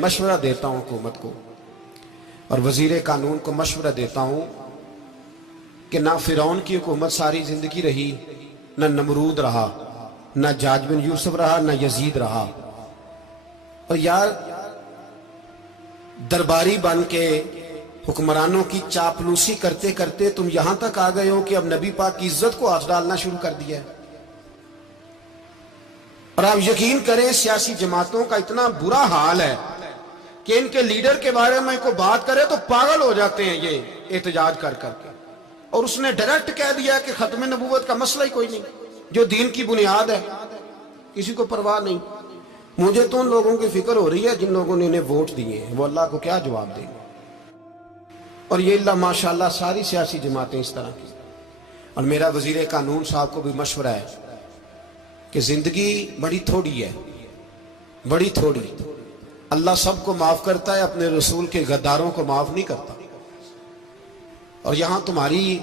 मशवरा देता हूं हुकूमत को और वजीर कानून को मशवरा देता हूं कि ना फिरौन की हुकूमत सारी जिंदगी रही, ना नमरूद रहा, ना जाज बिन यूसुफ रहा, ना यजीद रहा। और यार दरबारी बन के हुक्मरानों की चापलूसी करते करते तुम यहां तक आ गए हो कि अब नबी पाक की इज्जत को हाथ डालना शुरू कर दिया है। और आप यकीन करें सियासी जमातों का इतना बुरा हाल है कि इनके लीडर के बारे में कोई बात करे तो पागल हो जाते हैं ये एहतजाज कर करके। और उसने डायरेक्ट कह दिया कि खत्म नबूवत का मसला ही कोई नहीं, जो दीन की बुनियाद है, किसी को परवाह नहीं। मुझे तो उन लोगों की फिक्र हो रही है जिन लोगों ने इन्हें वोट दिए हैं, वो अल्लाह को क्या जवाब देंगे। और ये अल्लाह माशाल्लाह सारी सियासी जमातें इस तरह की। और मेरा वजीर कानून साहब को भी मशवरा है कि जिंदगी बड़ी थोड़ी है, बड़ी थोड़ी। अल्लाह सबको माफ करता है, अपने रसूल के गद्दारों को माफ नहीं करता। और यहां तुम्हारी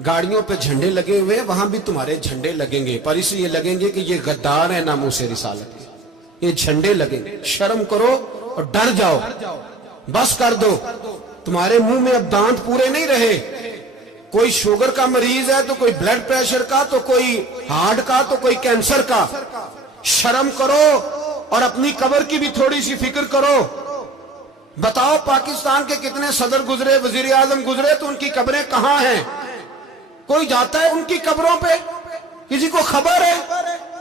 गाड़ियों पे झंडे लगे हुए हैं, वहां भी तुम्हारे झंडे लगेंगे, पर इसलिए लगेंगे कि ये गद्दार है नामूसे रिसालत के। ये झंडे लगेंगे। शर्म करो और डर जाओ, बस कर दो। तुम्हारे मुंह में अब दांत पूरे नहीं रहे। कोई शुगर का मरीज है तो कोई ब्लड प्रेशर का, तो कोई हार्ट का, तो कोई कैंसर का। शर्म करो और अपनी कब्र की भी थोड़ी सी फिक्र करो। बताओ पाकिस्तान के कितने सदर गुजरे, वजीर आजम गुजरे, तो उनकी कब्रें कहां हैं? कोई जाता है उनकी कब्रों पे? किसी को खबर है?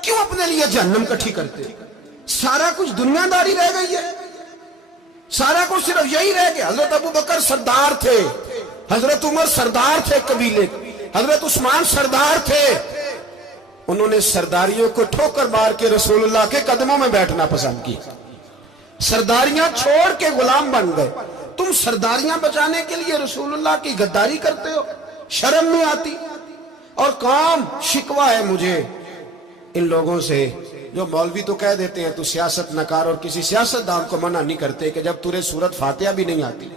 क्यों अपने लिए जहन्नम इकट्ठी करते? सारा कुछ दुनियादारी रह गई है, सारा कुछ सिर्फ यही रह गया। हजरत अबू बकर सरदार थे, हजरत उमर सरदार थे कबीले, हजरत उस्मान सरदार थे। उन्होंने सरदारियों को ठोकर मार के रसूलुल्लाह के कदमों में बैठना पसंद किया। सरदारियां छोड़ के गुलाम बन गए। तुम सरदारियां बचाने के लिए रसूलुल्लाह की गद्दारी करते हो, शर्म नहीं आती। और काम शिकवा है मुझे इन लोगों से जो मौलवी तो कह देते हैं तू सियासत न कर, और किसी सियासतदान को मना नहीं करते कि जब तुझे सूरत फातिहा भी नहीं आती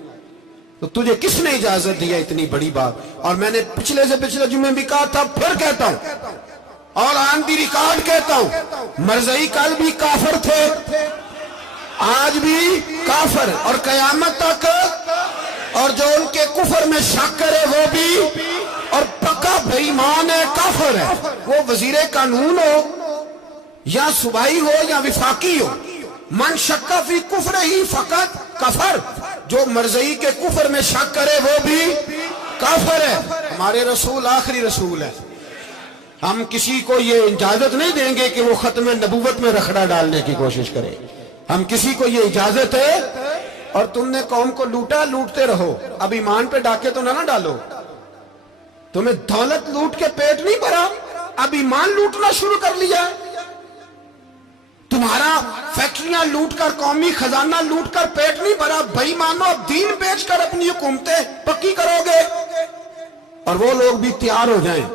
तो तुझे किसने इजाजत दी है इतनी बड़ी बात। और मैंने पिछले से पिछले जुम्मे भी कहा था, फिर कहता हूं और ऑन दी रिकॉर्ड कहता हूं, मरज़ई कल भी काफिर थे, आज भी काफिर और कयामत तक। और जो उनके कुफर में शक करे वो भी, और पक्का बेईमान है, काफिर है। वो वजीर कानून हो या सुबाई हो या विफाकी हो, मन शक्का फी कुफर ही फकत कफर। जो मरज़ई के कुफर में शक करे वो भी काफिर है। हमारे रसूल आखिरी रसूल है। हम किसी को ये इजाजत नहीं देंगे कि वो खत्म नबूवत में रखड़ा डालने की कोशिश करे। हम किसी को ये इजाजत है। और तुमने कौम को लूटा, लूटते रहो, अब ईमान पे डाके तो ना डालो। तुम्हें दौलत लूट के पेट नहीं भरा, अब ईमान लूटना शुरू कर लिया। तुम्हारा फैक्ट्रियां लूटकर, कौमी खजाना लूटकर पेट नहीं भरा। बेईमानो, अब दीन बेचकर अपनी हुकूमतें पक्की करोगे। और वो लोग भी तैयार हो जाएं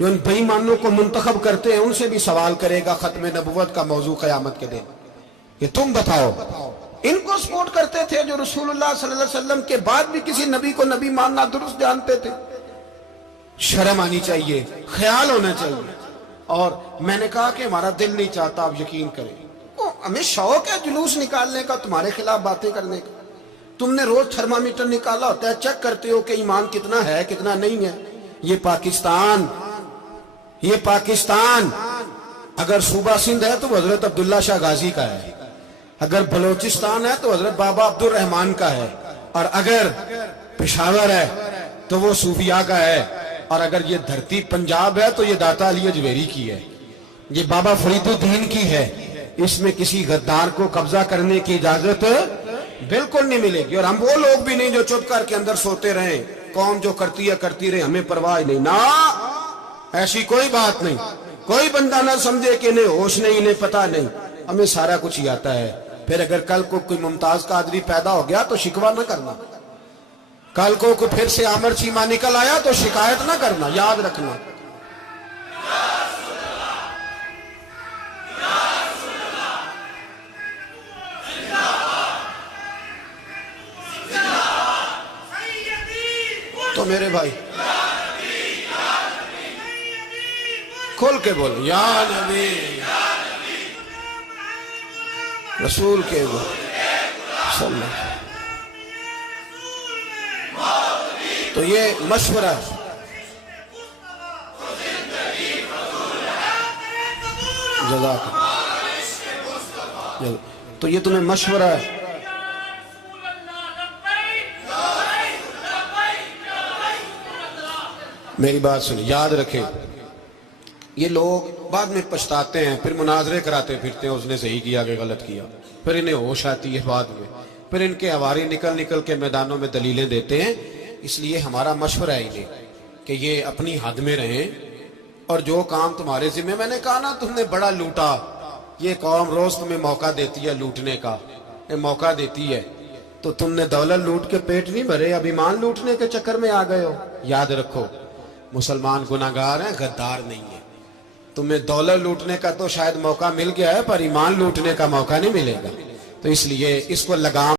जो इन बेईमानों को मुंतखब करते हैं, उनसे भी सवाल करेगा खत्म नबूवत का मौजू कयामत के दिन कि तुम बताओ। इनको सपोर्ट करते थे जो रसूलुल्लाह सल्लल्लाहु अलैहि वसल्लम के बाद भी किसी नबी को नबी मानना दुरुस्त जानते थे। शर्म आनी चाहिए, ख्याल होना चाहिए। और मैंने कहा कि हमारा दिल नहीं चाहता, आप यकीन करें, हमें शौक है जुलूस निकालने का, तुम्हारे खिलाफ बातें करने का। तुमने रोज थर्मामीटर निकाला होता है, चेक करते हो कि ईमान कितना है कितना नहीं है। ये पाकिस्तान अगर सूबा सिंध है तो हजरत अब्दुल्ला शाह गाजी का है, अगर बलोचिस्तान है तो हजरत बाबा अब्दुल रहमान का है, और अगर पेशावर है तो वो सूफिया का है, और अगर ये धरती पंजाब है तो ये दाता अली अजमेरी की है, ये बाबा फरीदुद्दीन की है। इसमें किसी गद्दार को कब्जा करने की इजाजत बिल्कुल नहीं मिलेगी। और हम वो लोग भी नहीं जो चुप करके अंदर सोते रहे, कौम जो करती है करती रहे, हमें परवाह नहीं। ना, ऐसी कोई बात नहीं। कोई बंदा ना समझे कि इन्हें होश नहीं, इन्हें पता नहीं, हमें सारा कुछ ही आता है। फिर अगर कल को कोई मुमताज कादरी पैदा हो गया तो शिकवा ना करना। कल को कोई फिर से आमर चीमा निकल आया तो शिकायत ना करना, याद रखना। तो मेरे भाई खोल के बोल, या नबी रसूल के बोल। तो ये मशवरा है। तो ये तुम्हें मशवरा है। मेरी बात सुनिए, याद रखें, ये लोग बाद में पछताते हैं, फिर मुनाजरे कराते फिरते हैं, उसने सही किया कि गलत किया, फिर इन्हें होश आती है बाद में, फिर इनके हवारी निकल निकल के मैदानों में दलीलें देते हैं। इसलिए हमारा मशवरा है इन्हें कि ये अपनी हद में रहें, और जो काम तुम्हारे जिम्मे, मैंने कहा ना तुमने बड़ा लूटा, ये कौम रोज तुम्हें मौका देती है लूटने का, ये मौका देती है, तो तुमने दौलत लूट के पेट नहीं भरे, अब ईमान लूटने के चक्कर में आ गए हो। याद रखो, मुसलमान गुनाहगार हैं, गद्दार नहीं है। तुम्हें दौलत लूटने का तो शायद मौका मिल गया है, पर ईमान लूटने का मौका नहीं मिलेगा। तो इसलिए इसको लगाम